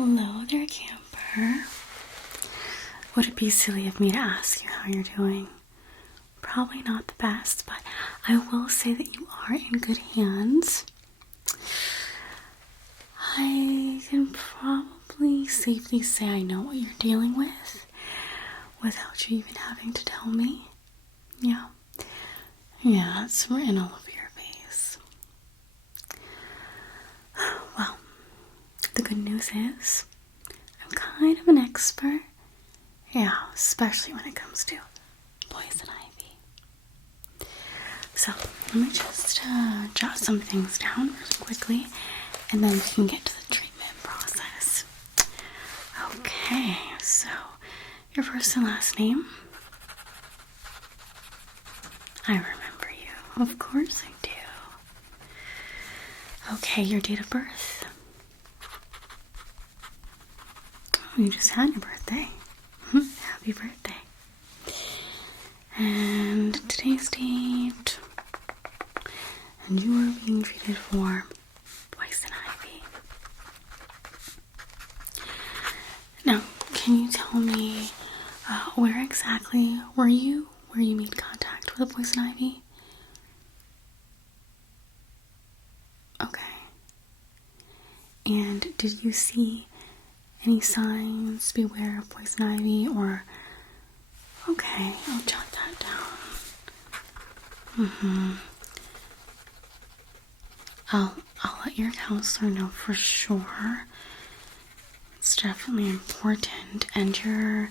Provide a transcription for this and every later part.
Hello there, camper. Would it be silly of me to ask you how you're doing? Probably not the best, but I will say that you are in good hands. I can probably safely say I know what you're dealing with without you even having to tell me. Yeah, it's written all over your face. Well, the good news is I'm kind of an expert. Yeah, especially when it comes to poison ivy. So, let me just jot some things down really quickly, and then we can get to the treatment process. Okay, so your first and last name. I remember you. Of course I do. Okay, your date of birth. Oh, you just had your birthday. Happy birthday. And today's date. And you are being treated for poison ivy. Now, can you tell me where exactly were you made contact with the poison ivy? Okay. And did you see any signs? Beware of poison ivy, or... Okay, I'll jot that down. I'll let your counselor know for sure. It's definitely important. And you're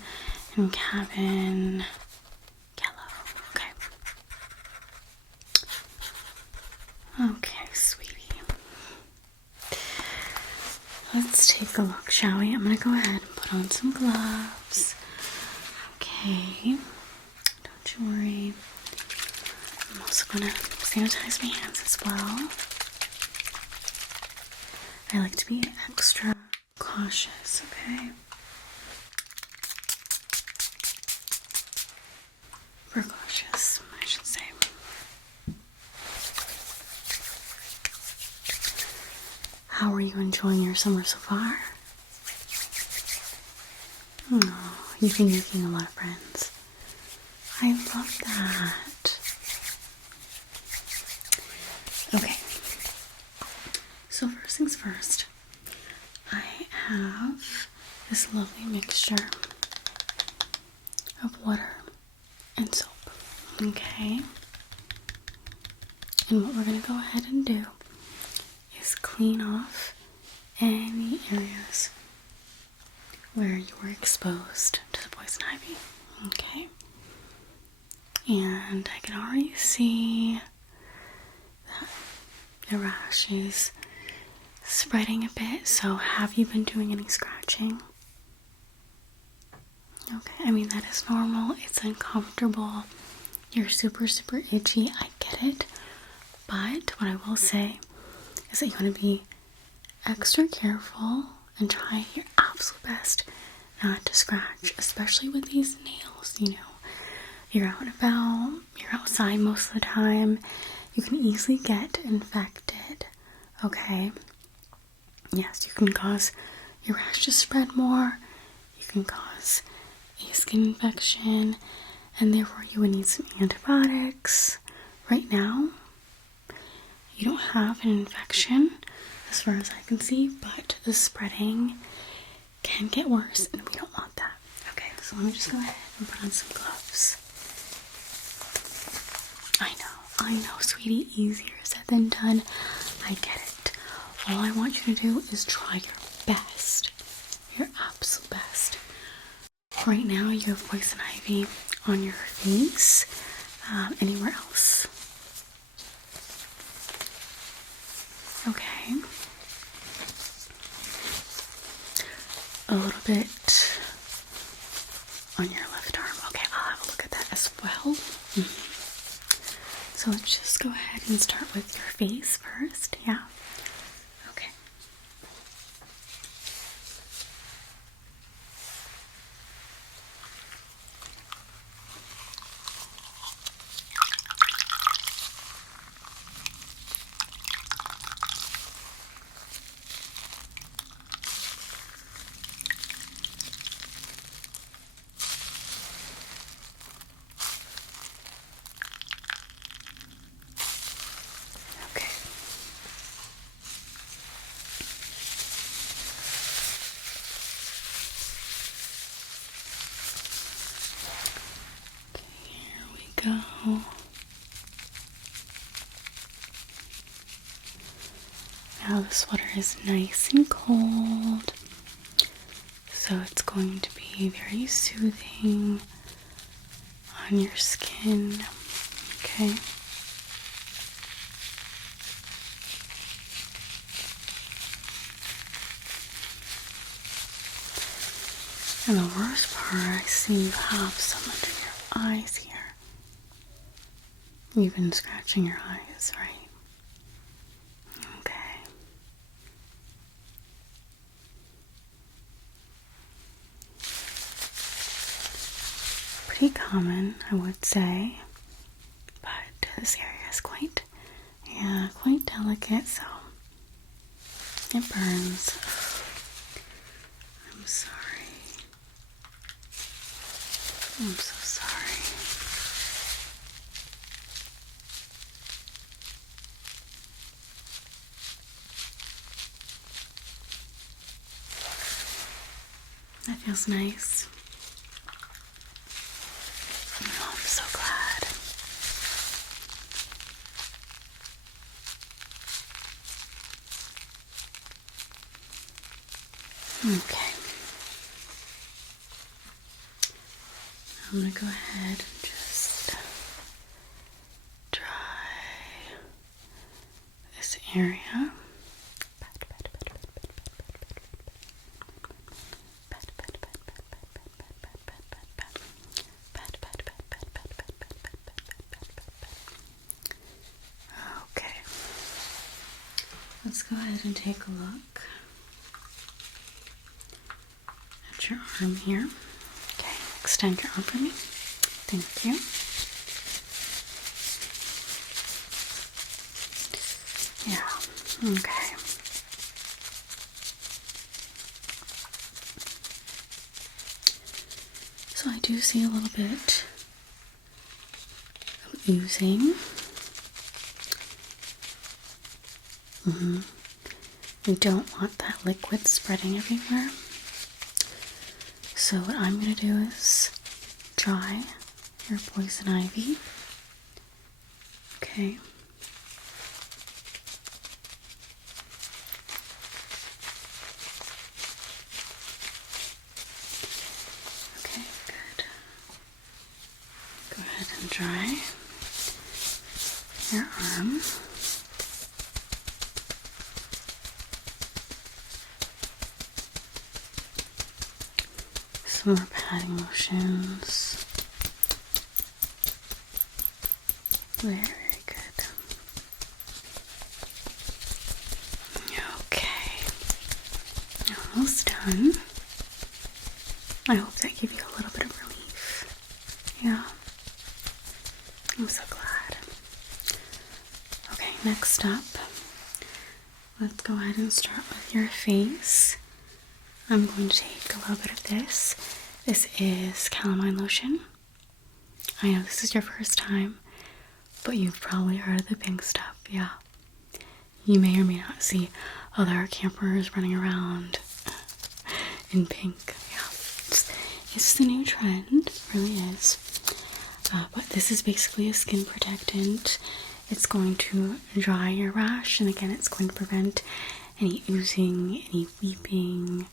in cabin yellow. Okay, sweetie. Let's take a look, shall we? I'm gonna go ahead and put on some gloves. Okay. Don't you worry. I'm also gonna sanitize my hands as well. I like to be extra cautious, okay? Precautious, I should say. How are you enjoying your summer so far? Oh, you've been making a lot of friends. I love that. Okay. So first things first, I have this lovely mixture of water and soap. Okay? And what we're going to go ahead and do is clean off any areas where you were exposed to the poison ivy. Okay? And I can already see that your rash is spreading a bit, so have you been doing any scratching? Okay, I mean, that is normal. It's uncomfortable. You're super itchy. I get it. But what I will say is that you want to be extra careful and try your absolute best not to scratch, especially with these nails, you know. You're out and about, you're outside most of the time. You can easily get infected, okay? Yes, you can cause your rash to spread more. You can cause a skin infection, and therefore you would need some antibiotics. Right now, you don't have an infection, as far as I can see, but the spreading can get worse, and we don't want that. Okay, so let me just go ahead and put on some gloves. I know, sweetie, easier said than done. I get it. All I want you to do is try your best. Your absolute best. Right now, you have poison ivy on your face. Anywhere else? Okay. A little bit on your left arm. Okay, I'll have a look at that as well. So let's just go ahead and start with your face first. Yeah. Okay. go. Now the sweater is nice and cold, so it's going to be very soothing on your skin, okay? And the worst part, I see you have some under your eyes here. You've been scratching your eyes, right? Okay. Pretty common, I would say, but this area is quite delicate, so it burns. I'm sorry. I'm so sorry. That feels nice. Oh, I'm so glad. Okay. I'm going to go ahead and just dry this area. Okay. Let's go ahead and take a look at your arm here. Okay, extend your arm for me. Thank you. Yeah, okay. So I do see a little bit of oozing. We don't want that liquid spreading everywhere. So what I'm going to do is dry your poison ivy. Okay. Okay, good. Go ahead and dry your arm. Some more patting motions. Very good. Okay. Almost done. I hope that gave you a little bit of relief. Yeah. I'm so glad. Okay, next up, let's go ahead and start with your face. I'm going to take a little bit of this. This is calamine lotion. I know this is your first time, but you've probably heard of the pink stuff, yeah. You may or may not see other campers running around in pink, yeah. It's the new trend, it really is. But this is basically a skin protectant. It's going to dry your rash, and again, it's going to prevent any oozing, any weeping,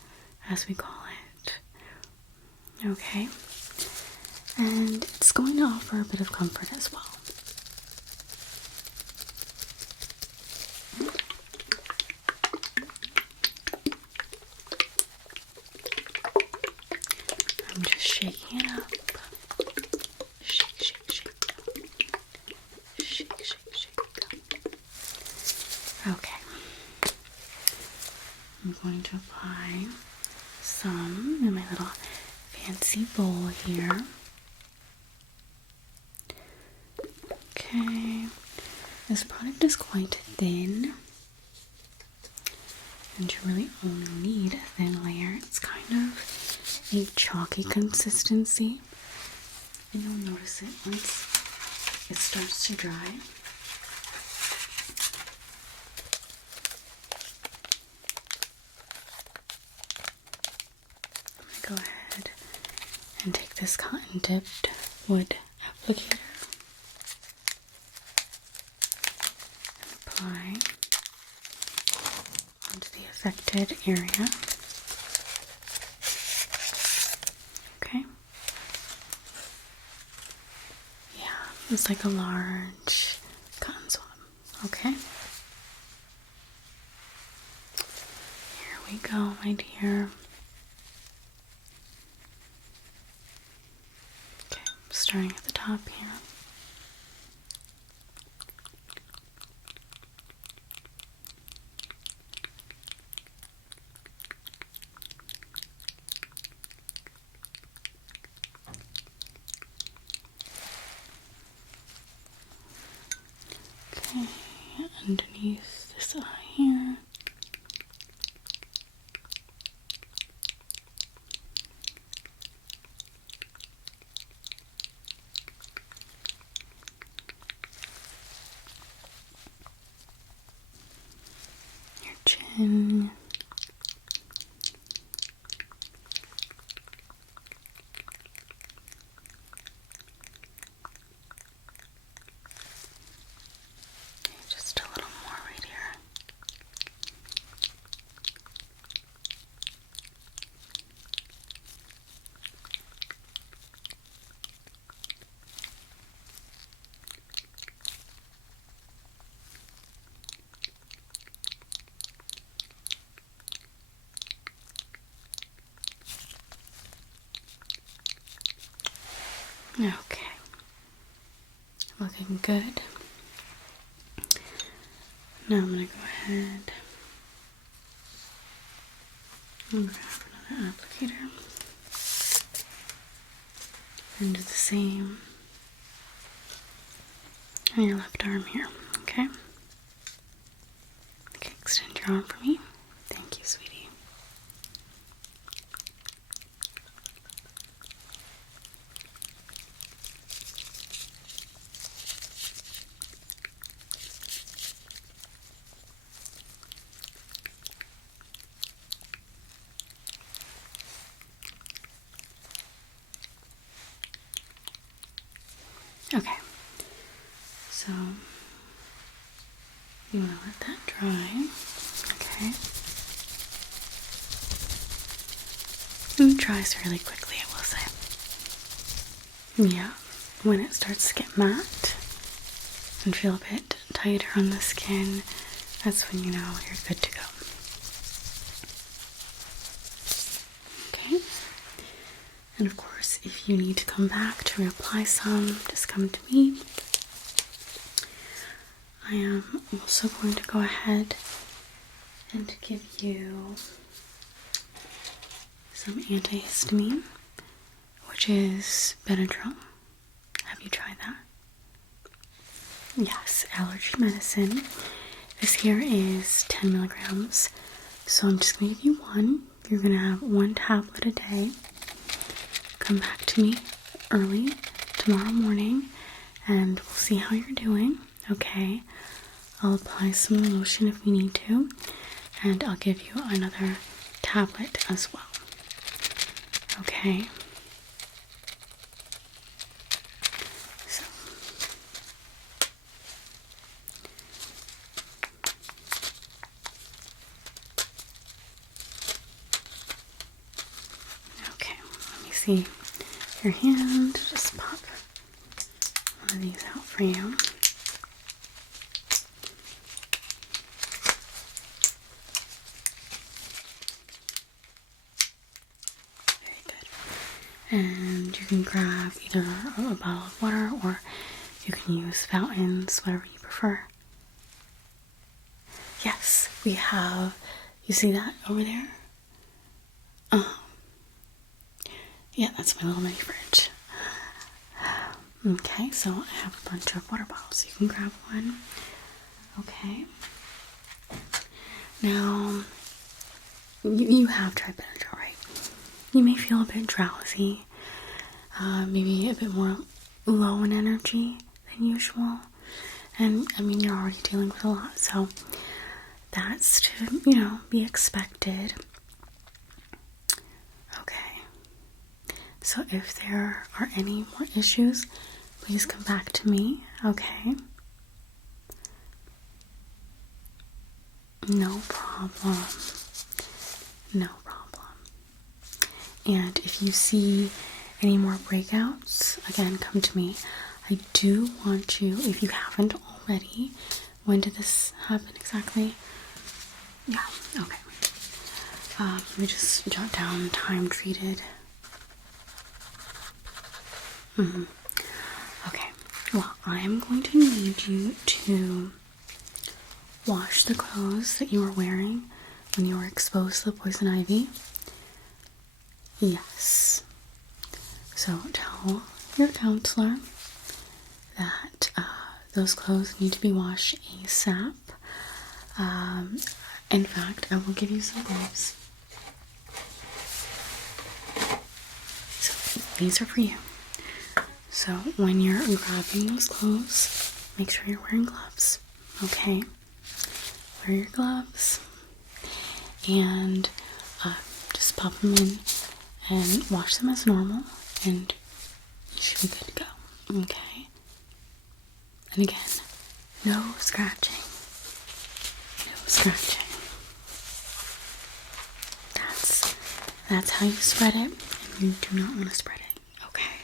as we call it. Okay? And it's going to offer a bit of comfort as well. I'm just shaking it up. Shake, shake, shake. Shake, shake, shake. Okay. I'm going to apply some in my little fancy bowl here. Okay. This product is quite thin, and you really only need a thin layer. It's kind of a chalky consistency, and you'll notice it once it starts to dry. I'm going to go ahead and take this cotton tipped wood applicator. apply onto the affected area. Okay. Yeah, it's like a large cotton swab. Okay. Here we go, my dear. Okay, starting at the top here. Okay, underneath this eye here. Your chin. Okay, just a little more right here. Okay, looking good. Now I'm going to go ahead and grab another applicator and do the same on your left arm here, okay? Okay, extend your arm for me. Thank you, sweetie. Okay, so you want to let that dry, okay? It dries really quickly, I will say. Yeah, when it starts to get matte and feel a bit tighter on the skin, that's when you know you're good to go. Okay, and of course, if you need to come back to reapply some, just come to me. I am also going to go ahead and give you some antihistamine, which is Benadryl. Have you tried that? Yes, allergy medicine. This here is 10 milligrams. So I'm just going to give you one. You're going to have one tablet a day. Come back to me early tomorrow morning and we'll see how you're doing. Okay, I'll apply some lotion if we need to, and I'll give you another tablet as well. Okay. So okay, let me see your hand. Just pop one of these out for you. And you can grab either a bottle of water or you can use fountains, whatever you prefer. Yes, we have, you see that over there? Yeah, that's my little mini fridge. Okay, so I have a bunch of water bottles. You can grab one. Okay. Now, you have tried Benadryl, right? You may feel a bit drowsy, maybe a bit more low in energy than usual. And, I mean, you're already dealing with a lot, so that's to, be expected. Okay. So if there are any more issues, please come back to me, okay? No problem. No problem. And if you see any more breakouts, again, come to me. I do want you, if you haven't already, when did this happen exactly? Yeah, okay. Let me just jot down time treated. Okay, well, I'm going to need you to wash the clothes that you were wearing when you were exposed to the poison ivy. Yes. So tell your counselor that those clothes need to be washed ASAP. In fact, I will give you some gloves. So these are for you. So when you're grabbing those clothes, make sure you're wearing gloves. Okay? Wear your gloves. And just pop them in and wash them as normal, and you should be good to go. Okay? And again, no scratching. No scratching. That's how you spread it, and you do not want to spread it. Okay?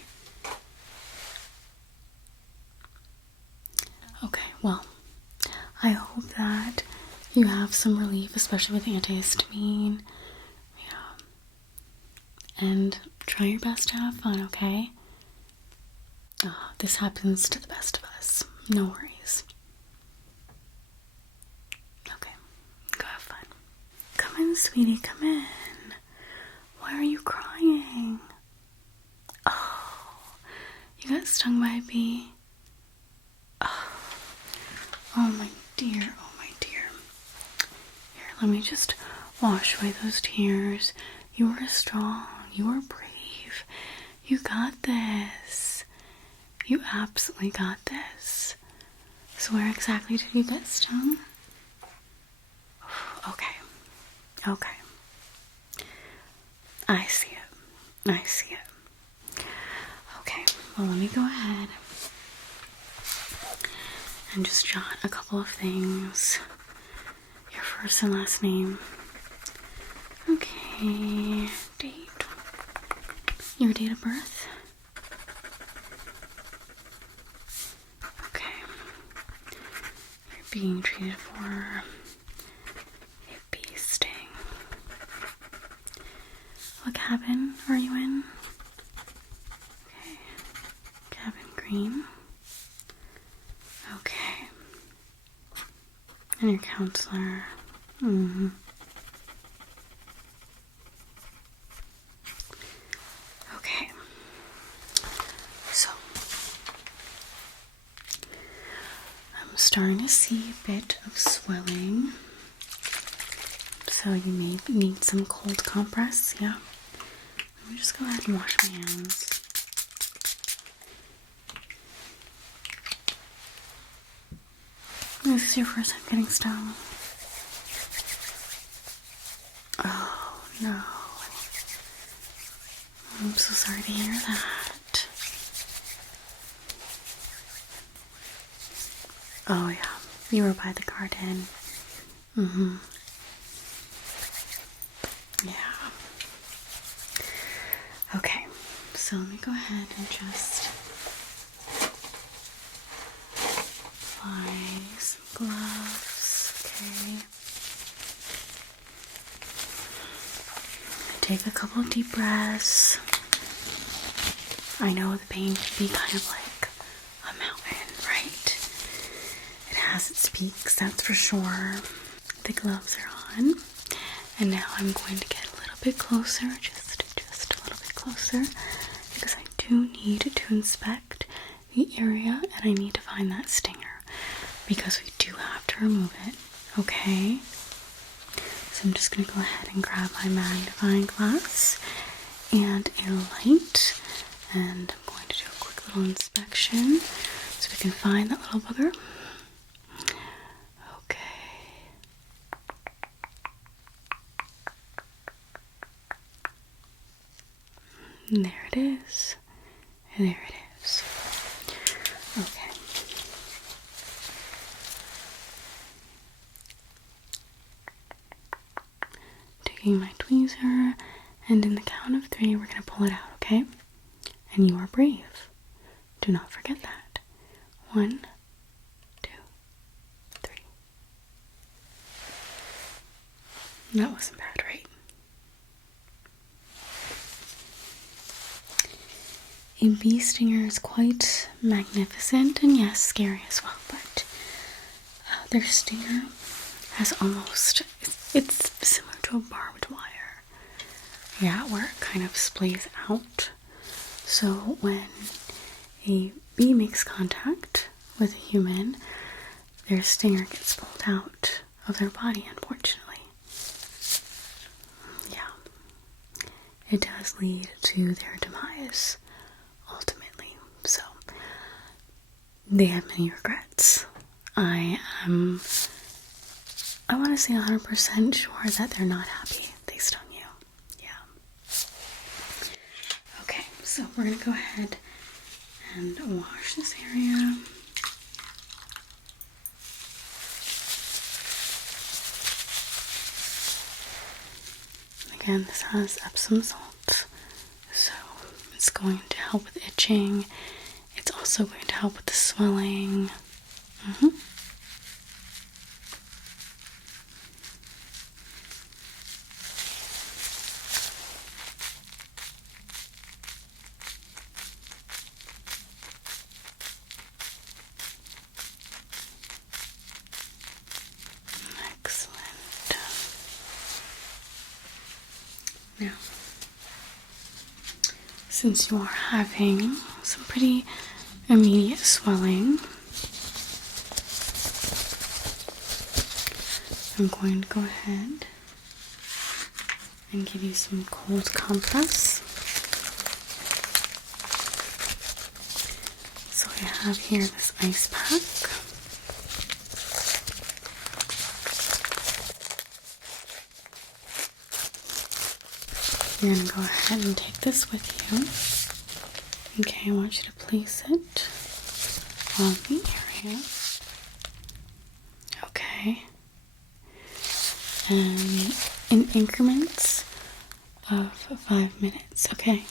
Okay, well, I hope that you have some relief, especially with antihistamine. Yeah. And try your best to have fun, okay? This happens to the best of us. No worries. Okay, go have fun. Come in, sweetie, come in. Why are you crying? Oh, you got stung by a bee? Oh my dear, oh my dear. Here, let me just wash away those tears. You are strong, you are brave. You got this. You absolutely got this. So where exactly did you get stung? Okay. Okay. I see it. I see it. Okay, well, let me go ahead and just jot a couple of things. Your first and last name. Okay, date. Your date of birth. Okay. You're being treated for a bee sting. What cabin are you in? Okay. Cabin green. Okay. And your counselor. Okay. So, I'm starting to see a bit of swelling. So you may need some cold compress, yeah? Let me just go ahead and wash my hands. This is your first time getting stung. Oh, no. I'm so sorry to hear that. Oh, yeah. You were by the garden. Yeah. Okay. So let me go ahead and just apply some gloves. Okay. Take a couple of deep breaths. I know the pain can be kind of like a mountain, right? It has its peaks, that's for sure. The gloves are on. And now I'm going to get a little bit closer, just a little bit closer, because I do need to inspect the area and I need to find that stinger, because we do have to remove it, okay? So I'm just going to go ahead and grab my magnifying glass and a light, and I'm going to do a quick little inspection so we can find that little booger. Okay. And there it is. And there it is. Okay. taking my tweezer, and in the count of 3, we're going to pull it out, okay? And you are brave. Do not forget that. 1, 2, 3. That wasn't bad, right? A bee stinger is quite magnificent and yes, scary as well, but their stinger has almost, it's similar to a barbed wire. Yeah, where it kind of splays out. So when a bee makes contact with a human, their stinger gets pulled out of their body, unfortunately. Yeah, it does lead to their demise, ultimately. So, they have many regrets. I want to say 100% sure that they're not happy they stung you. Yeah. Okay, so we're going to go ahead and wash this area. Again, this has Epsom salt, so it's going to help with itching. It's also going to help with the swelling. Excellent. Now, since you are having some pretty immediate swelling, I'm going to go ahead and give you some cold compress. So I have here this ice pack. You're going to go ahead and take this with you. Okay, I want you to place it on the area. Okay. And in increments of 5 minutes, okay?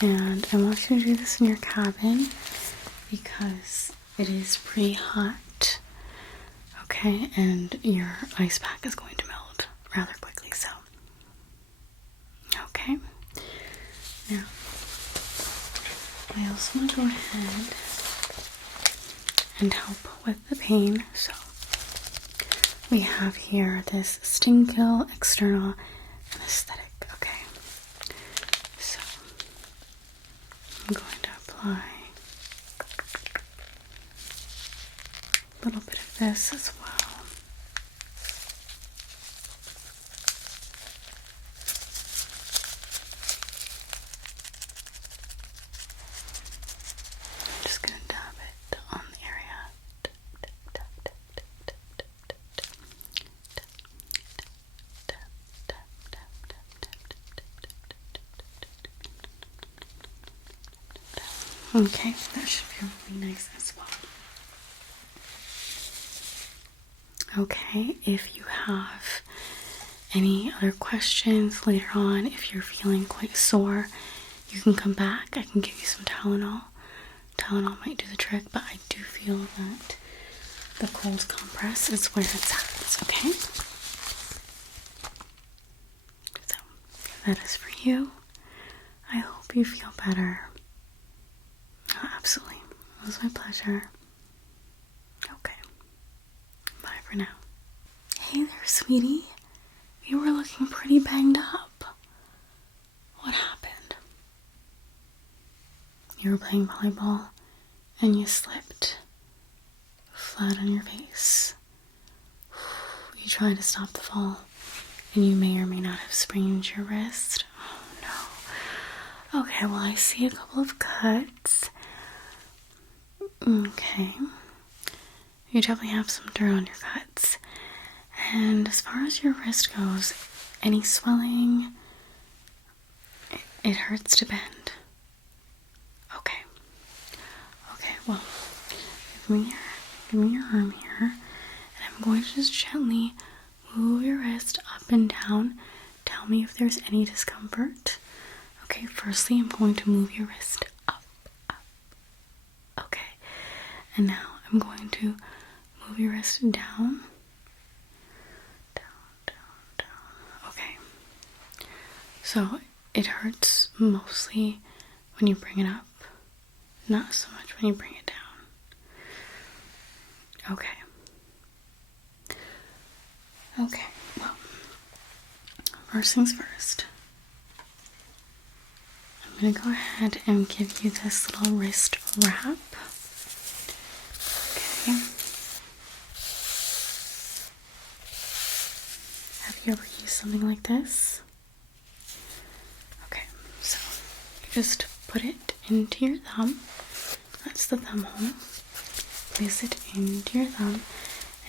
And I want you to do this in your cabin because it is pretty hot, okay? And your ice pack is going to melt rather quickly, so. Okay. Now, I also want to go ahead and help with the pain, so we have here this sting kill, external anesthetic, okay? So, I'm going to apply a little bit of this as well. I'm just going to dab it on the area. Okay, that should feel really nice as well. Okay, if you have any other questions later on, if you're feeling quite sore, you can come back. I can give you some Tylenol. Tylenol might do the trick, but I do feel that the cold compress is where it's at, okay? So, that is for you. I hope you feel better. Oh, absolutely. It was my pleasure. Okay. Bye for now. Hey there, sweetie. You were looking pretty banged up. What happened? You were playing volleyball and you slipped flat on your face. You tried to stop the fall and you may or may not have sprained your wrist. Oh no. Okay, well, I see a couple of cuts. Okay. You definitely have some dirt on your cuts. And as far as your wrist goes, any swelling, it hurts to bend. Okay. Okay, well, give me your arm here. And I'm going to just gently move your wrist up and down. Tell me if there's any discomfort. Okay, firstly, I'm going to move your wrist up, up. Okay, and now I'm going to move your wrist down, down, down, down. Okay, so it hurts mostly when you bring it up, not so much when you bring it down. Okay. Okay, well, first things first. I'm going to go ahead and give you this little wrist wrap. Okay. Have you ever used something like this? Okay, so you just put it into your thumb. That's the thumb hole. Place it into your thumb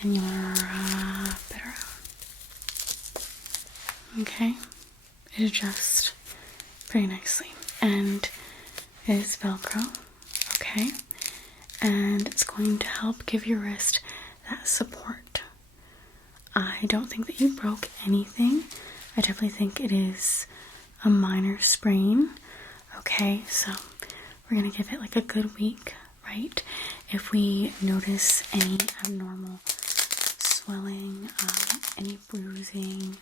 and you want to wrap it around. Okay, it adjusts pretty nicely, and it is Velcro, okay, and it's going to help give your wrist that support. I don't think that you broke anything. I definitely think it is a minor sprain, okay, so we're going to give it like a good week, right? If we notice any abnormal swelling, any bruising,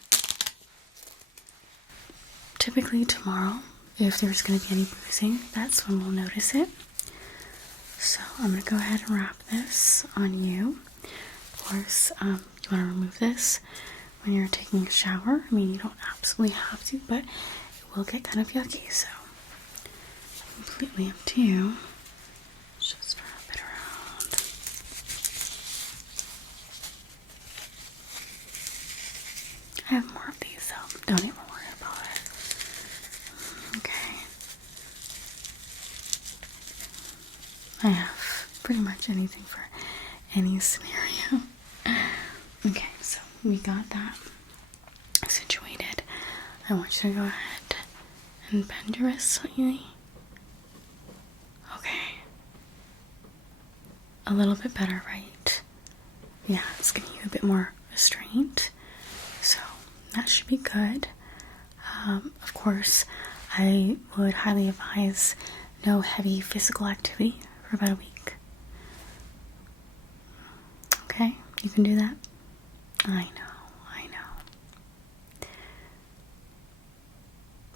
typically tomorrow, if there's going to be any bruising, that's when we'll notice it. So I'm going to go ahead and wrap this on you. Of course, you want to remove this when you're taking a shower. I mean, you don't absolutely have to, but it will get kind of yucky, so completely up to you. Just wrap it around. I have more of these, so don't even worry about it. Okay. I have pretty much anything for any scenario. Okay, so we got that situated. I want you to go ahead and bend your wrist slightly. Okay. A little bit better, right? Yeah, it's giving you a bit more restraint. So that should be good. Of course, I would highly advise no heavy physical activity for about a week. Okay, you can do that? I know.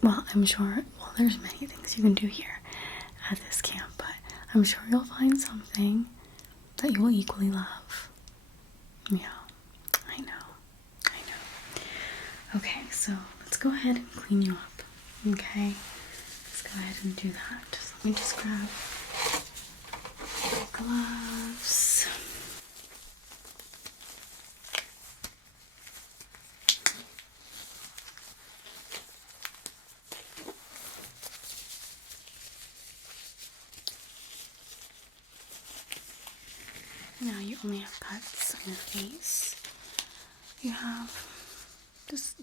Well, I'm sure, there's many things you can do here at this camp, but I'm sure you'll find something that you will equally love. Yeah, I know. Okay, so let's go ahead and clean you up, okay? Let's go ahead and do that. So let me just grab my gloves. Now you only have cuts on your face. You have just,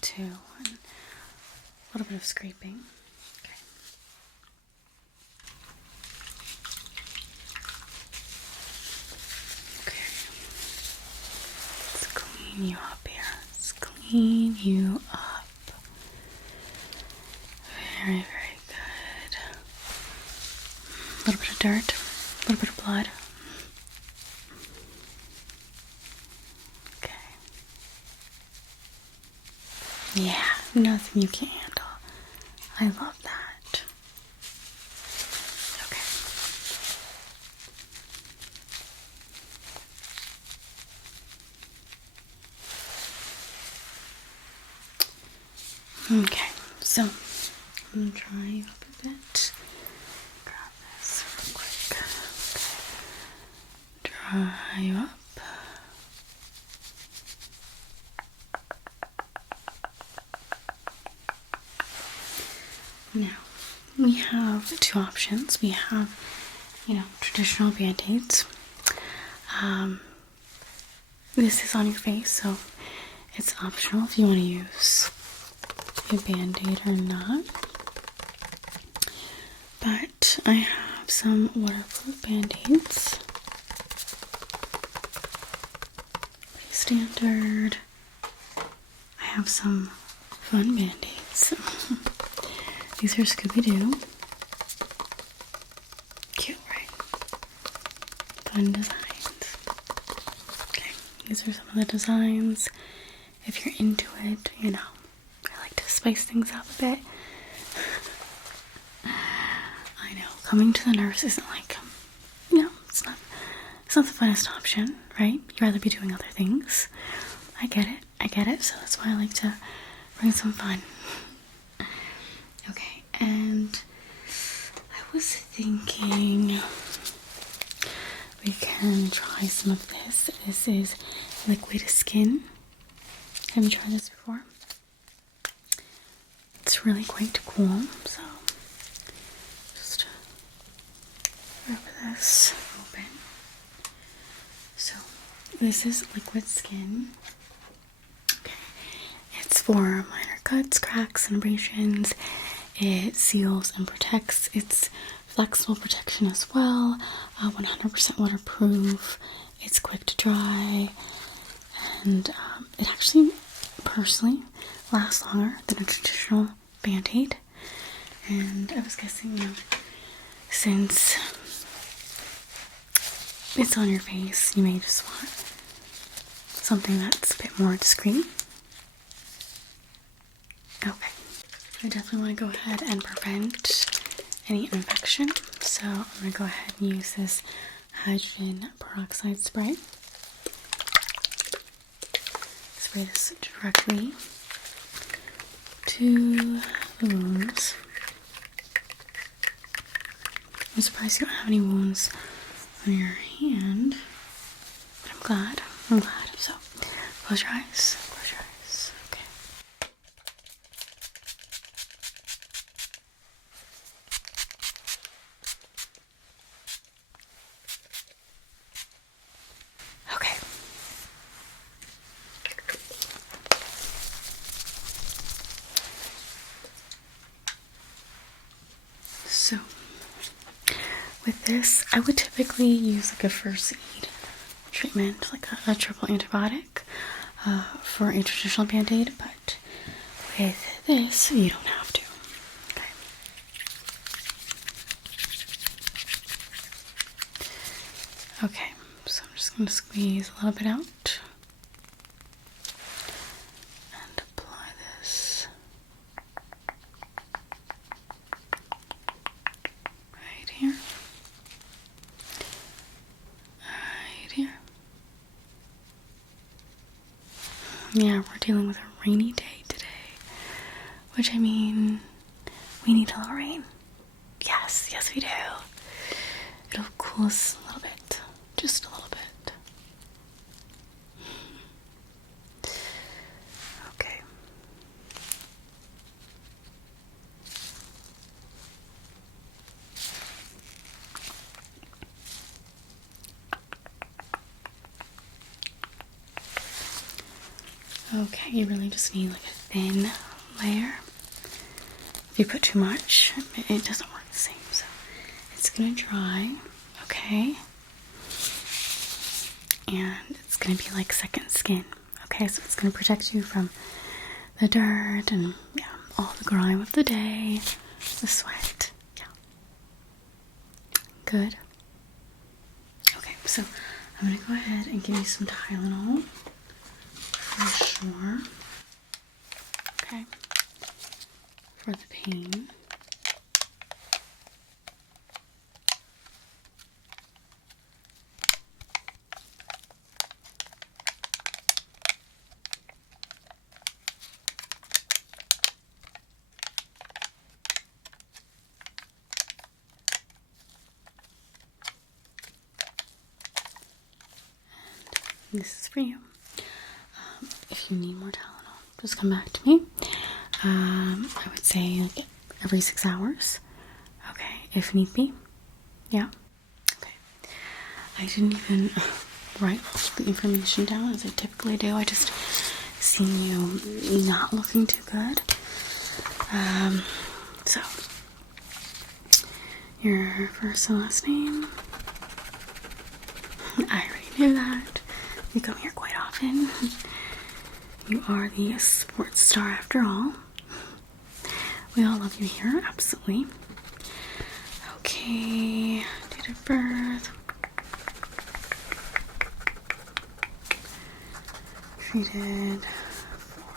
two, and a little bit of scraping. Okay. Okay. Let's clean you up here. Let's clean you up. Very, very good. A little bit of dirt, a little bit of blood. Yeah, nothing you can't handle. I love that. Okay. Okay, so I'm gonna dry you up a bit. Grab this real quick. Okay. Dry you up. Now, we have two options. We have, traditional band-aids. This is on your face, so it's optional if you want to use a band-aid or not. But I have some waterproof band-aids. Pretty standard. have some fun band-aids. These are Scooby-Doo. Cute, right? Fun designs. Okay, these are some of the designs. If you're into it, you know, I like to spice things up a bit. I know, coming to the nurse isn't like, you know, it's not the funnest option, right? You'd rather be doing other things. I get it, so that's why I like to bring some fun. Okay, and I was thinking we can try some of this. This is liquid skin. Have you tried this before? It's really quite cool, so just rub this open. So this is liquid skin. Okay, it's for minor cuts, cracks, and abrasions. It seals and protects. It's flexible protection as well. 100% waterproof. It's quick to dry, and it actually, personally, lasts longer than a traditional band-aid. And I was guessing, you know, since it's on your face, you may just want something that's a bit more discreet. Okay, I definitely want to go ahead and prevent any infection, so I'm going to go ahead and use this hydrogen peroxide spray. Spray this directly to the wounds. I'm surprised you don't have any wounds on your hand, but I'm glad. So, close your eyes. Okay. Okay. So, with this, I would typically use like a first aid treatment, like a triple antibiotic for a traditional band-aid, but with this, you don't have to. Okay, so I'm just going to squeeze a little bit out and apply this right here. Yeah, we're dealing with a rainy day today, which, I mean, we need a little rain. Yes, we do. It'll cool us a little bit, just a little bit. Okay. Okay, you really just need like a thin layer. If you put too much, it doesn't work the same, so it's gonna dry, okay? And it's gonna be like second skin, okay? So it's gonna protect you from the dirt and, yeah, all the grime of the day, the sweat, yeah. Good. Okay, so I'm gonna go ahead and give you some Tylenol. For sure. Okay. For the pain. And this is for you. If you need more Tylenol, just come back to me. I would say like every 6 hours. Okay, if need be. Yeah. Okay. I didn't even write all the information down as I typically do. I just seen you not looking too good. So your first and last name. I already knew that. You come here quite often. You are the sports star after all. We all love you here, absolutely. Okay, date of birth. Treated for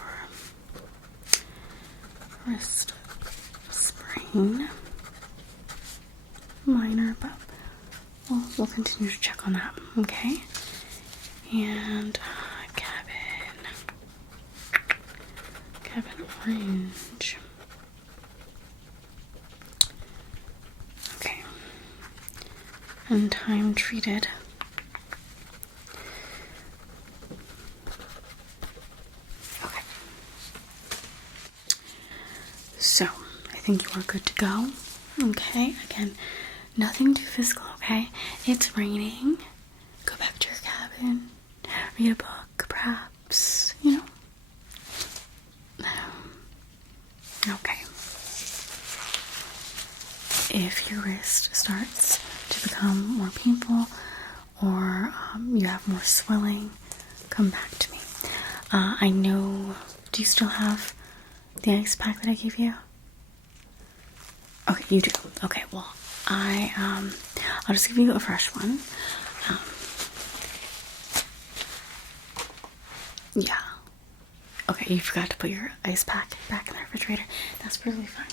wrist sprain. Minor, but we'll continue to check on that, okay? And cabin orange. Okay. And time treated. Okay. So, I think you are good to go. Okay, again, nothing too physical, okay? It's raining. Go back to your cabin. Read a book, perhaps, you know? Okay. If your wrist starts to become more painful or you have more swelling, come back to me. I know, do you still have the ice pack that I gave you? Okay, you do. Okay, well, I'll just give you a fresh one. Yeah. Okay, you forgot to put your ice pack back in the refrigerator. That's perfectly fine.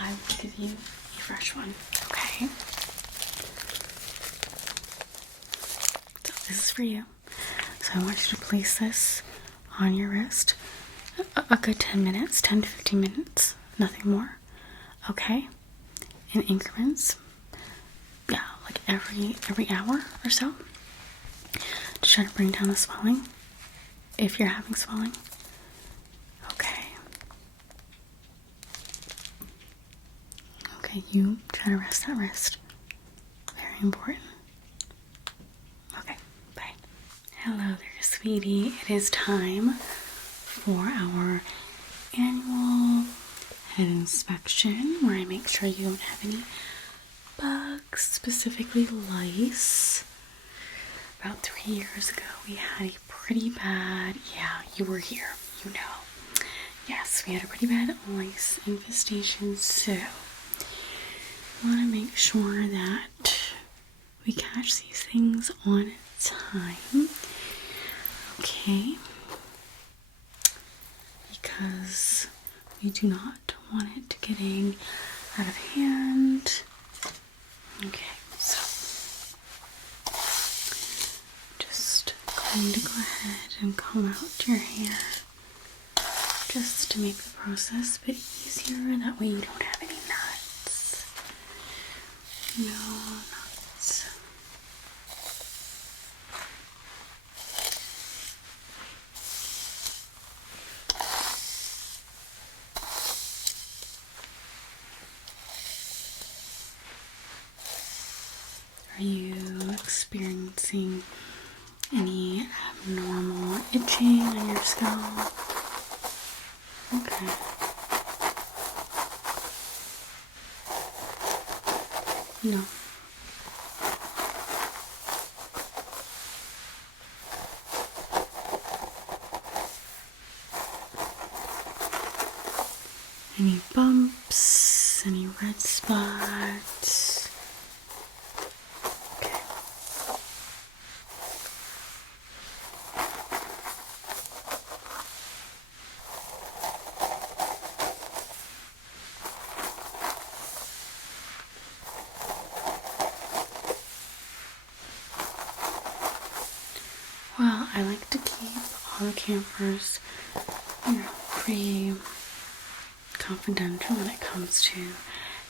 I will give you a fresh one. Okay. So this is for you. So I want you to place this on your wrist. A good 10 minutes, 10 to 15 minutes, nothing more. Okay? In increments. Yeah, like every hour or so. To try to bring down the swelling. If you're having swelling. Okay. Okay, you try to rest that wrist. Very important. Okay, bye. Hello there, sweetie. It is time for our annual head inspection where I make sure you don't have any bugs, specifically lice. About 3 years ago, we had a pretty bad, yeah, you were here, you know. Yes, we had a pretty bad lice infestation, so we want to make sure that we catch these things on time. Okay. Because we do not want it getting out of hand. Okay, so just going to go ahead and comb out your hair just to make the process a bit easier. That way you don't have any knots. No knots. Are you experiencing any abnormal itching on your scalp? Okay. No. Any bumps? Any red spots? Okay. Well, I like to keep all the campers, pretty confidential when it comes to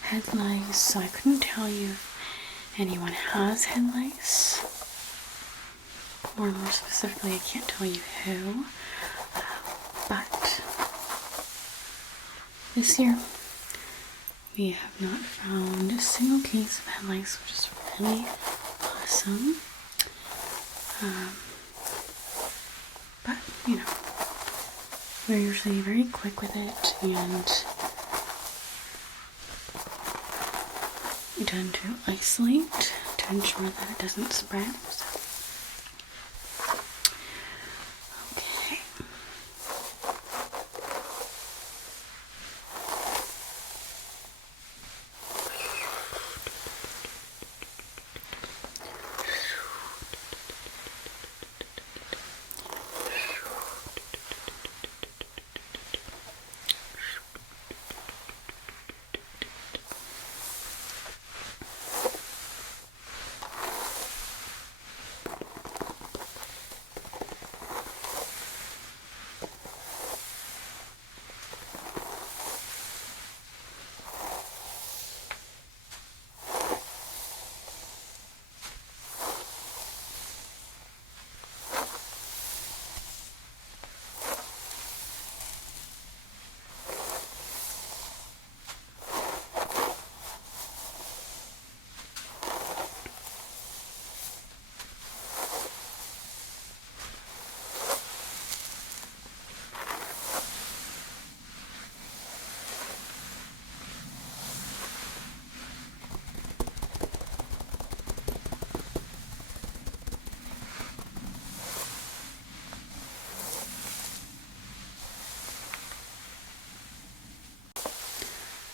head lice, so I couldn't tell you if anyone has head lice, or more specifically, I can't tell you who, but this year we have not found a single case of head lice, which is really awesome. But, we're usually very quick with it, and we tend to isolate to ensure that it doesn't spread. So. Okay.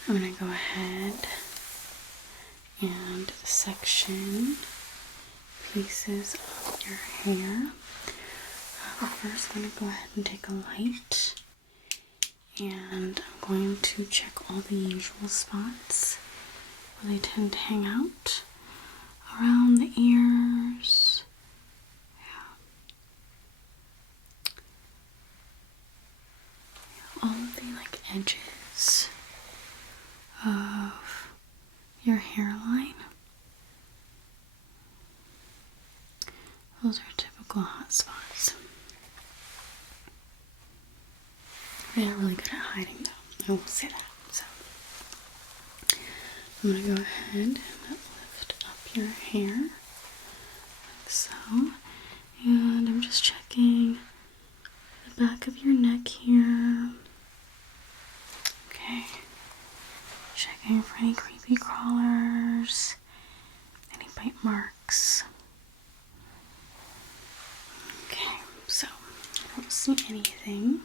I'm going to go ahead and section pieces of your hair. But first, I'm going to go ahead and take a light, and I'm going to check all the usual spots where they tend to hang out around the ears. All of the edges of your hairline. Those are typical hot spots. They're not really good at hiding though, I will say that. So I'm going to go ahead and lift up your hair like so. And I'm just checking the back of your neck here. Okay. Checking for any creepy crawlers, any bite marks. Okay, so I don't see anything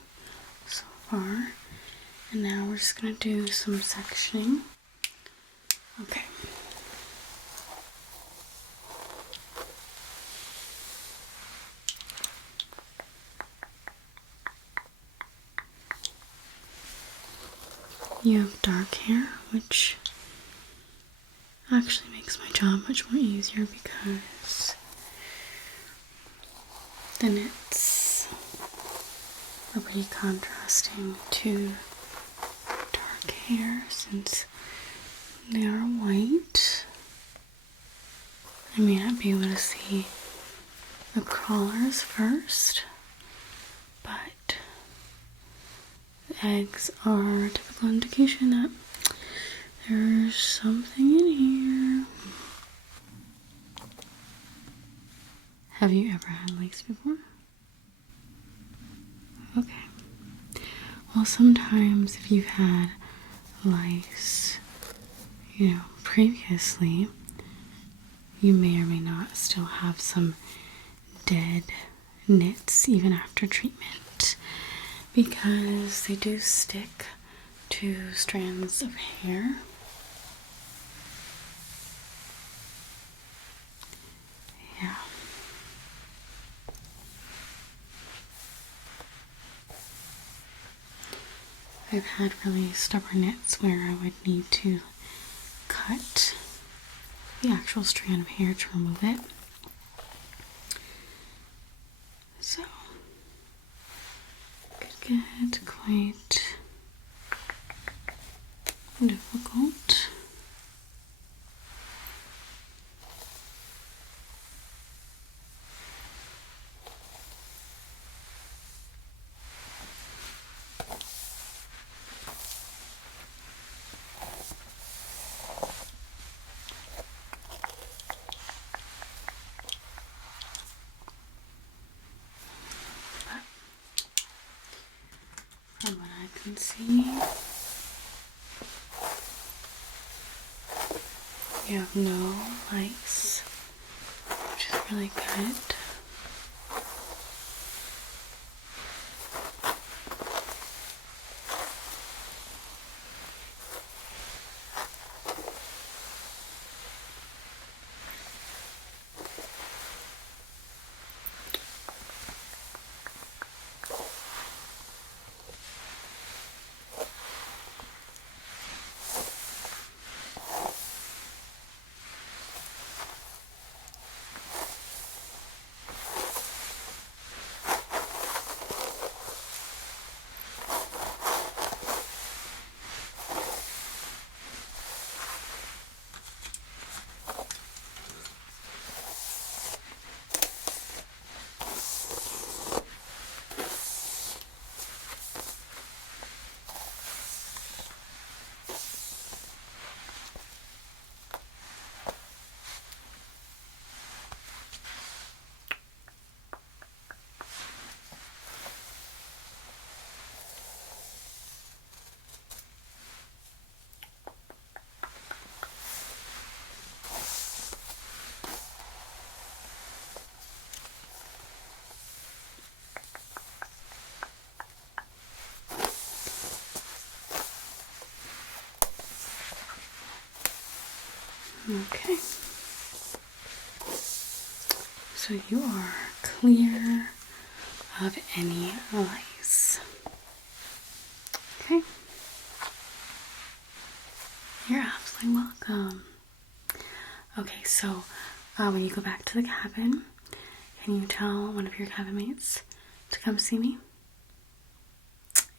so far. And now we're just going to do some sectioning. Okay. You have dark hair, which actually makes my job much more easier because then it's a pretty contrasting to dark hair since they are white. I may not be able to see the crawlers first, but the eggs are a typical indication that there's something in here. Have you ever had lice before? Okay. Well, sometimes if you've had lice, previously, you may or may not still have some dead nits even after treatment because they do stick to strands of hair. Yeah. I've had really stubborn nits where I would need to cut the actual strand of hair to remove it. So, it could get quite difficult. From what I can see, you have no lice, which is really good. Okay. So you are clear of any lice. Okay. You're absolutely welcome. Okay, so when you go back to the cabin, can you tell one of your cabin mates to come see me?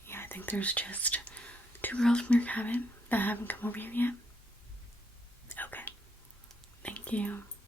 Yeah, I think there's just 2 girls from your cabin that haven't come over here yet. Okay. Thank you.